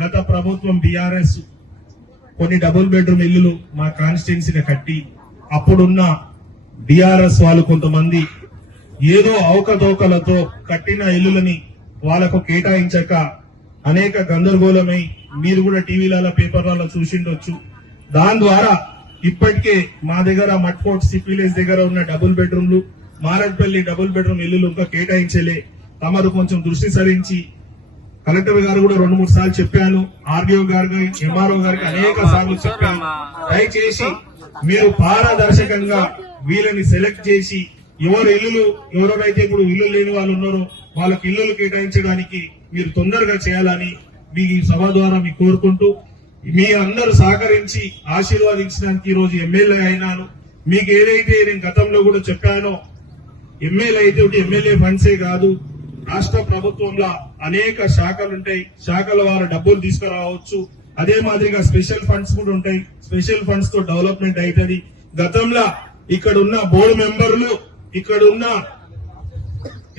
గత ప్రభుత్వం బీఆర్ఎస్ కొన్ని డబుల్ బెడ్రూమ్ ఇల్లులు మా కాన్స్టిట్యున్సీని కట్టి అప్పుడున్న బీఆర్ఎస్ వాళ్ళు కొంతమంది ఏదో అవకతవకలతో కట్టిన ఇల్లులని వాళ్ళకు కేటాయించక అనేక గందరగోళమై మీరు కూడా టీవీలలో పేపర్లలో చూసిండొచ్చు. దాని ద్వారా ఇప్పటికే మా దగ్గర మట్కోట్ సిప్ విలేజ్ దగ్గర ఉన్న డబుల్ బెడ్రూమ్లు, మారడ్పల్లి డబుల్ బెడ్రూమ్ ఇల్లులు ఇంకా కేటాయించలే. తమరు కొంచెం దృష్టి సారించి కలెక్టర్ గారు కూడా 2-3 సార్లు చెప్పాను, ఆర్డీఓ గారికి, ఎంఆర్ఓ గారికి అనేక సార్లు చెప్పాను. దయచేసి మీరు పారదర్శకంగా వీళ్ళని సెలెక్ట్ చేసి ఎవరైతే ఇప్పుడు ఇల్లు లేని వాళ్ళు ఉన్నారో వాళ్ళకి ఇల్లులు కేటాయించడానికి మీరు తొందరగా చేయాలని మీ సభ ద్వారా మీకు కోరుకుంటూ, మీ అందరూ సహకరించి ఆశీర్వాదించడానికి ఈ రోజు ఎమ్మెల్యే అయినాను. మీకు ఏదైతే నేను గతంలో కూడా చెప్పానో, ఎమ్మెల్యే అయితే ఎమ్మెల్యే ఫండ్సే కాదు, రాష్ట్ర ప్రభుత్వంలో అనేక శాఖలుంటాయి, శాఖల వారు డబ్బులు తీసుకురావచ్చు. అదే మాదిరిగా స్పెషల్ ఫండ్స్ కూడా ఉంటాయి, స్పెషల్ ఫండ్స్ తో డెవలప్మెంట్ అవుతుంది. గతంలో ఇక్కడ ఉన్న బోర్డు మెంబర్లు, ఇక్కడ ఉన్న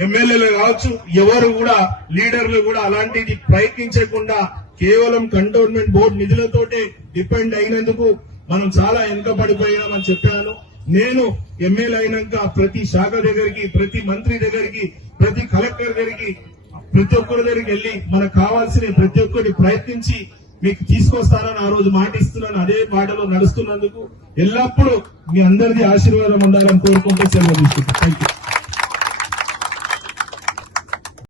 ఎమ్మెల్యేలు కావచ్చు, ఎవరు కూడా లీడర్లు కూడా అలాంటిది ప్రయత్నించకుండా కేవలం కంటోన్మెంట్ బోర్డు నిధులతోటే డిపెండ్ అయినందుకు మనం చాలా వెనుకబడిపోయామని చెప్పాను. నేను ఎమ్మెల్యే అయినాక ప్రతి శాఖ దగ్గరికి, ప్రతి మంత్రి దగ్గరికి, ప్రతి కలెక్టర్ దగ్గరికి, ప్రతి ఒక్కరి దగ్గరికి వెళ్లి మనకు కావాల్సిన ప్రతి ఒక్కటి ప్రయత్నించి మీకు తీసుకొస్తానని ఆ రోజు మాట ఇస్తున్నాను. అదే బాటలో నడుస్తున్నందుకు ఎల్లప్పుడూ మీ అందరిది ఆశీర్వాదం ఉండాలని కోరుకుంటూ సెలవు తీసుకుంటాను. Thank you.